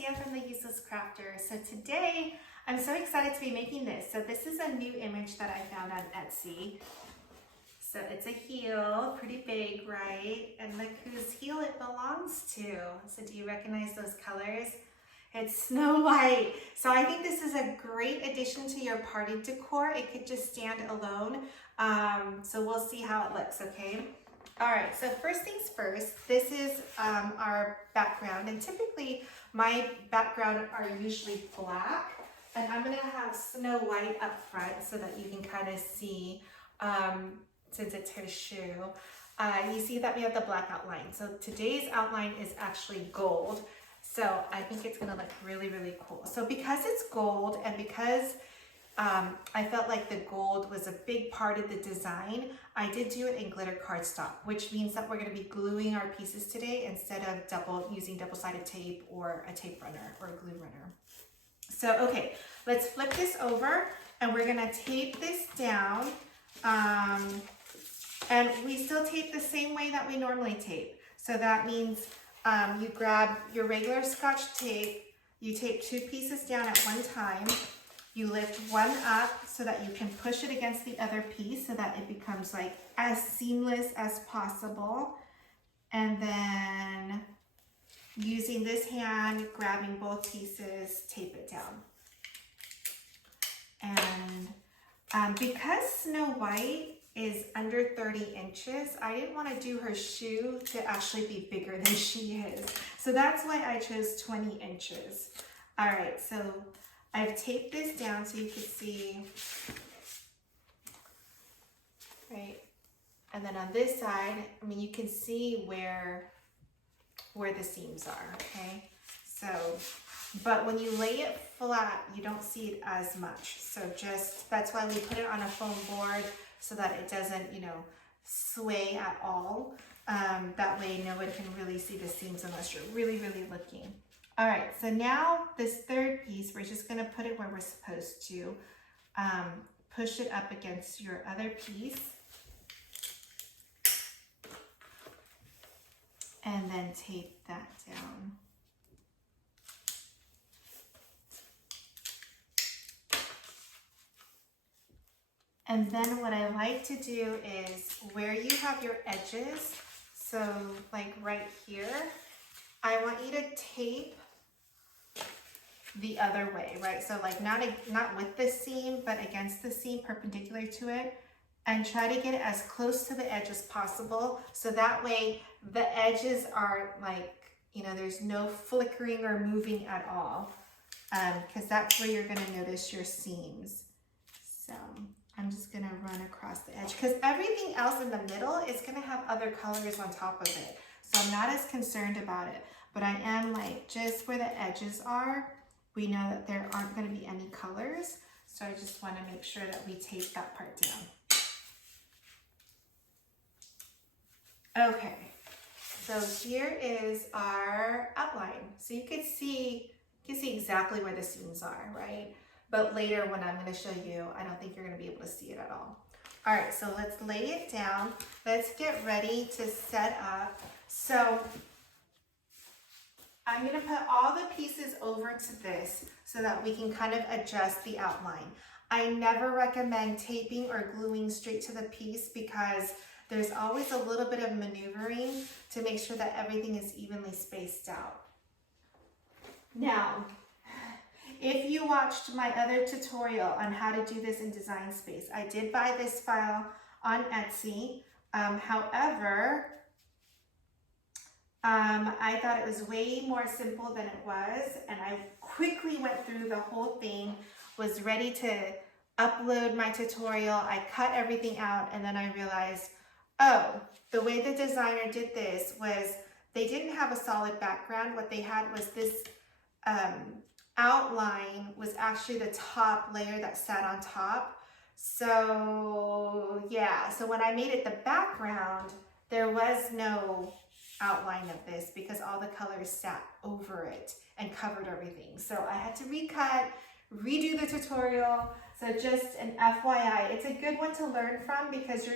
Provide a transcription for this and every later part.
Tia from the Useless Crafter. So today I'm so excited to be making this. So this is a new image that I found on Etsy. So it's a heel, pretty big, right? And look whose heel it belongs to. So do you recognize those colors? It's Snow White. So I think this is a great addition to your party decor. It could just stand alone. So we'll see how it looks, okay? All right, so first things first, this is our background, and typically my background are usually black, and I'm gonna have Snow White up front so that you can kind of see, since it's her shoe. You see that we have the black outline. So today's outline is actually gold. So I think it's gonna look really, really cool. So because it's gold and because I felt like the gold was a big part of the design, I did do it in glitter cardstock, which means that we're gonna be gluing our pieces today instead of using double-sided tape or a tape runner or a glue runner. So, okay, let's flip this over and we're gonna tape this down. And we still tape the same way that we normally tape. So that means you grab your regular Scotch tape, you tape 2 pieces down at one time, you lift one up so that you can push it against the other piece so that it becomes like as seamless as possible. And then using this hand, grabbing both pieces, tape it down. And because Snow White is under 30 inches, I didn't want to do her shoe to actually be bigger than she is. So that's why I chose 20 inches. All right, so I've taped this down so you can see, right? And then on this side, I mean, you can see where the seams are, okay? So, but when you lay it flat, you don't see it as much. So that's why we put it on a foam board so that it doesn't, sway at all. That way no one can really see the seams unless you're really, really looking. All right, so now this third piece, we're just gonna put it where we're supposed to. Push it up against your other piece. And then tape that down. And then what I like to do is where you have your edges, so like right here, I want you to tape the other way, right? So like not with the seam, but against the seam perpendicular to it, and try to get it as close to the edge as possible. So that way the edges are like, there's no flickering or moving at all, because that's where you're gonna notice your seams. So I'm just gonna run across the edge because everything else in the middle is gonna have other colors on top of it. So I'm not as concerned about it, but I am like just where the edges are, we know that there aren't gonna be any colors. So I just wanna make sure that we tape that part down. Okay, so here is our outline. So you can see exactly where the seams are, right? But later when I'm gonna show you, I don't think you're gonna be able to see it at all. All right, so let's lay it down. Let's get ready to set up. So I'm gonna put all the pieces over to this so that we can kind of adjust the outline. I never recommend taping or gluing straight to the piece because there's always a little bit of maneuvering to make sure that everything is evenly spaced out. Now, if you watched my other tutorial on how to do this in Design Space, I did buy this file on Etsy. However, I thought it was way more simple than it was, and I quickly went through the whole thing, was ready to upload my tutorial. I cut everything out, and then I realized, oh, the way the designer did this was they didn't have a solid background. What they had was this outline was actually the top layer that sat on top. So yeah, so when I made it the background, there was no outline of this because all the colors sat over it and covered everything. So I had to recut, redo the tutorial. So just an FYI, it's a good one to learn from because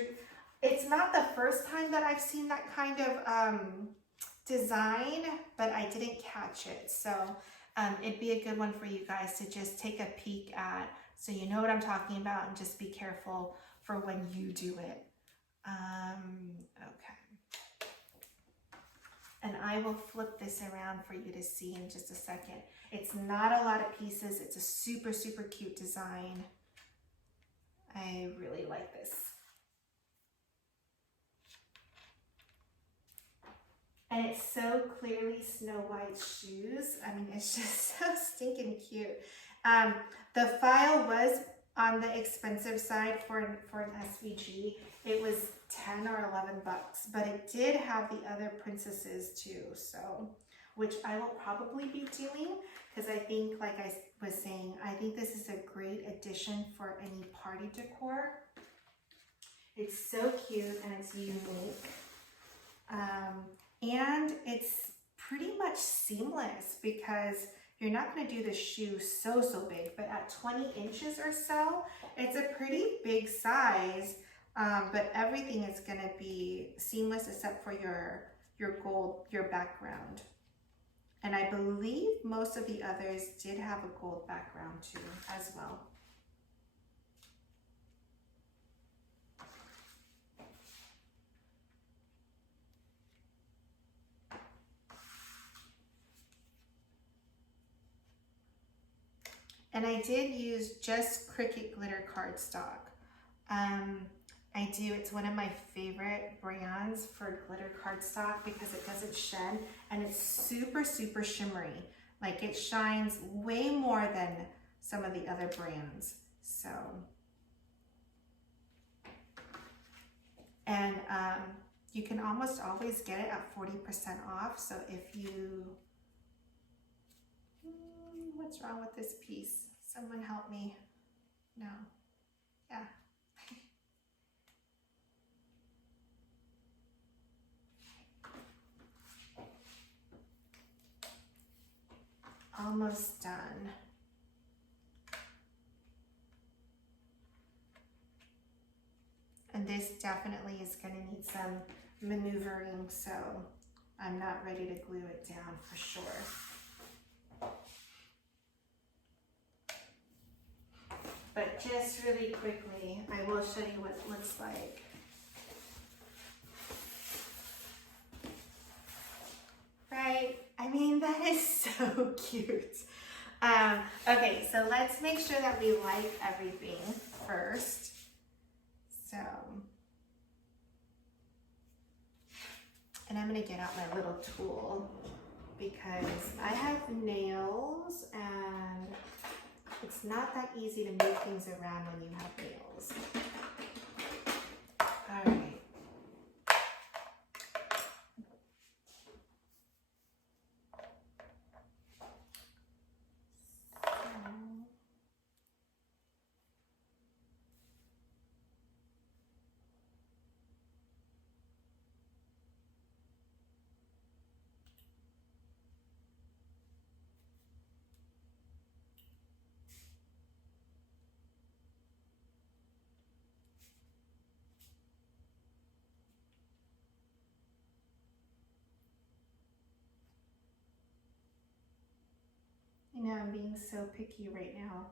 it's not the first time that I've seen that kind of design, but I didn't catch it. So it'd be a good one for you guys to just take a peek at, so you know what I'm talking about, and just be careful for when you do it. Okay. And I will flip this around for you to see in just a second. It's not a lot of pieces. It's a super, super cute design. I really like this. And it's so clearly Snow White's shoes. I mean, it's just so stinking cute. The file was on the expensive side for an SVG. It was 10 or 11 bucks, but it did have the other princesses too, so, which I will probably be doing, because I think, like I was saying, I think this is a great addition for any party decor. It's so cute and it's unique. And it's pretty much seamless, because you're not going to do the shoe so big, but at 20 inches or so, it's a pretty big size, but everything is going to be seamless except for your gold, your background. And I believe most of the others did have a gold background too, as well. And I did use just Cricut glitter cardstock. I do, it's one of my favorite brands for glitter cardstock because it doesn't shed and it's super, super shimmery. Like, it shines way more than some of the other brands. So, and you can almost always get it at 40% off. So if you, what's wrong with this piece? Someone help me. No. Yeah. Almost done. And this definitely is going to need some maneuvering, so I'm not ready to glue it down for sure. But just really quickly, I will show you what it looks like. Right? I mean, that is so cute. Okay, so let's make sure that we like everything first. So, and I'm gonna get out my little tool because I have nails and it's not that easy to move things around when you have nails. All right. You know, I'm being so picky right now.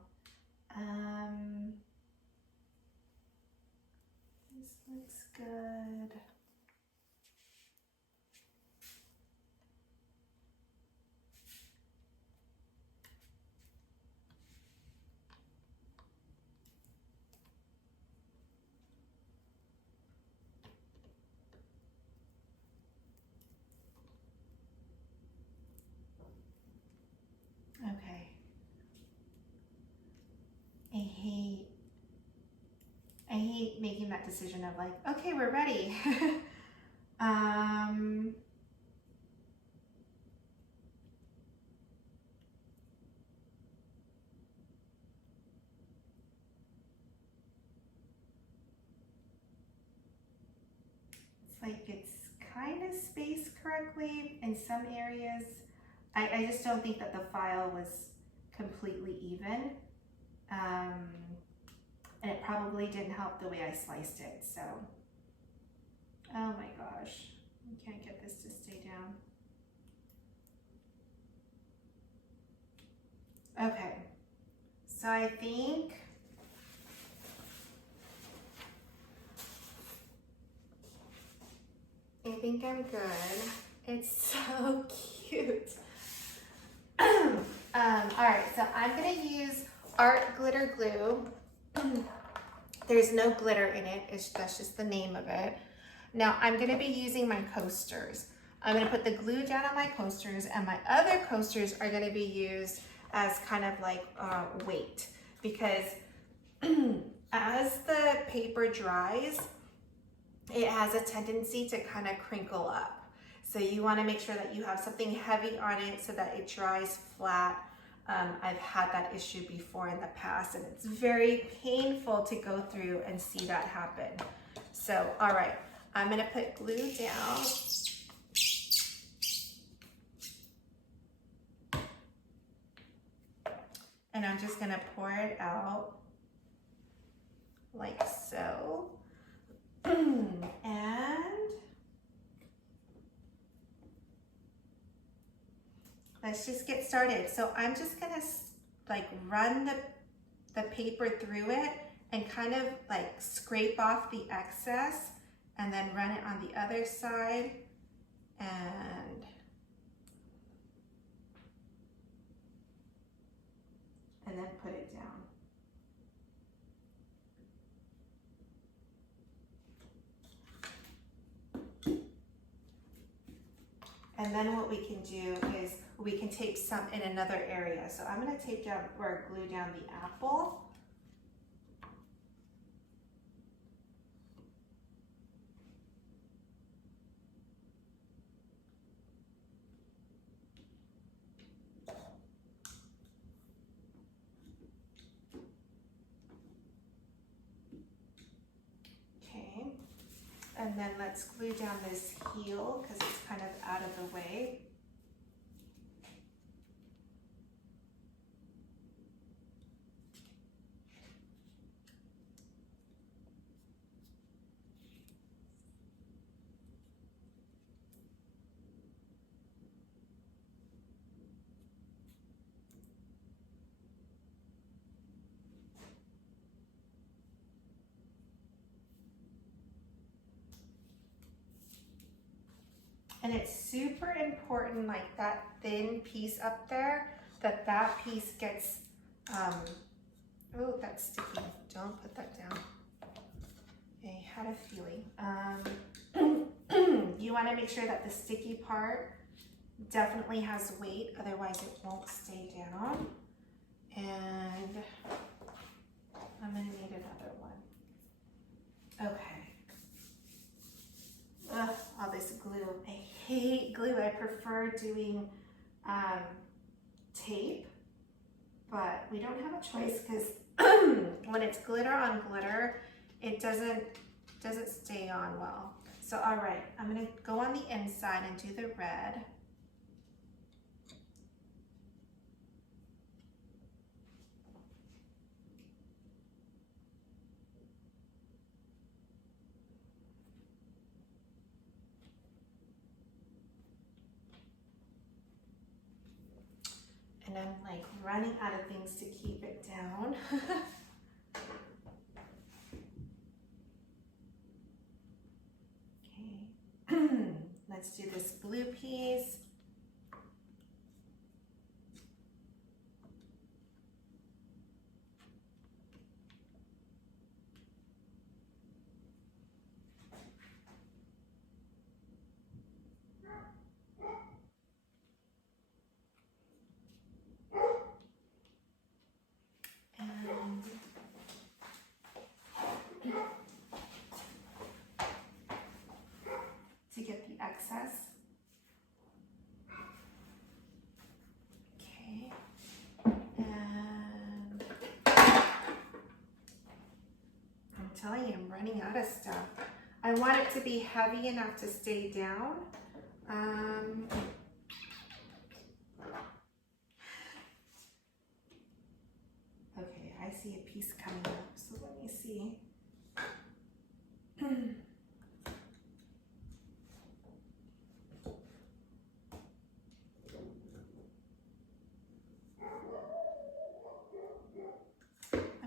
This looks good. Okay. I hate making that decision of like, okay, we're ready. It's like it's kind of spaced correctly in some areas. I just don't think that the file was completely even. And it probably didn't help the way I sliced it, so. Oh my gosh, I can't get this to stay down. So I think I'm good. It's so cute. All right, so I'm gonna use Art Glitter Glue. There's no glitter in it, that's just the name of it. Now I'm gonna be using my coasters. I'm gonna put the glue down on my coasters, and my other coasters are gonna be used as kind of like weight, because as the paper dries, it has a tendency to kind of crinkle up. So you want to make sure that you have something heavy on it so that it dries flat. I've had that issue before in the past, and it's very painful to go through and see that happen. So, all right, I'm gonna put glue down. And I'm just gonna pour it out like so. And let's just get started. So I'm just gonna like run the paper through it and kind of like scrape off the excess, and then run it on the other side, and then put it down. And then what we can do is we can tape some in another area. So I'm gonna tape down or glue down the apple. Okay, and then let's glue down this heel because it's kind of out of the way. And it's super important, like that thin piece up there, that piece gets, oh, that's sticky. Don't put that down. I had a feeling. You want to make sure that the sticky part definitely has weight, otherwise it won't stay down. And I'm gonna need another one. Okay. Ugh, all this glue. I hate glue. I prefer doing tape, but we don't have a choice because when it's glitter on glitter, it doesn't stay on well. So all right, I'm gonna go on the inside and do the red. And I'm like running out of things to keep it down. Okay, let's do this blue piece. To get the excess. Okay, and I'm telling you, I'm running out of stuff. I want it to be heavy enough to stay down. Okay, I see a piece coming up, so let me see.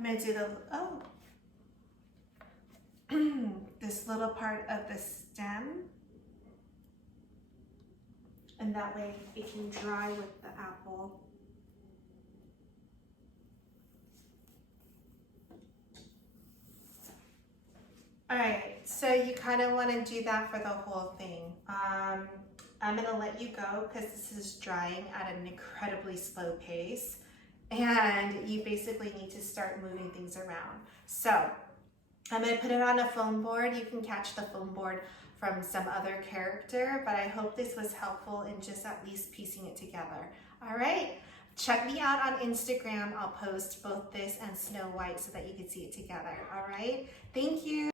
gonna do this little part of the stem, and that way it can dry with the apple. All right, so you kind of want to do that for the whole thing. I'm gonna let you go because this is drying at an incredibly slow pace, and you basically need to start moving things around. So I'm gonna put it on a foam board. You can catch the foam board from some other character, but I hope this was helpful in just at least piecing it together. All right, check me out on Instagram. I'll post both this and Snow White so that you can see it together. All right, thank you.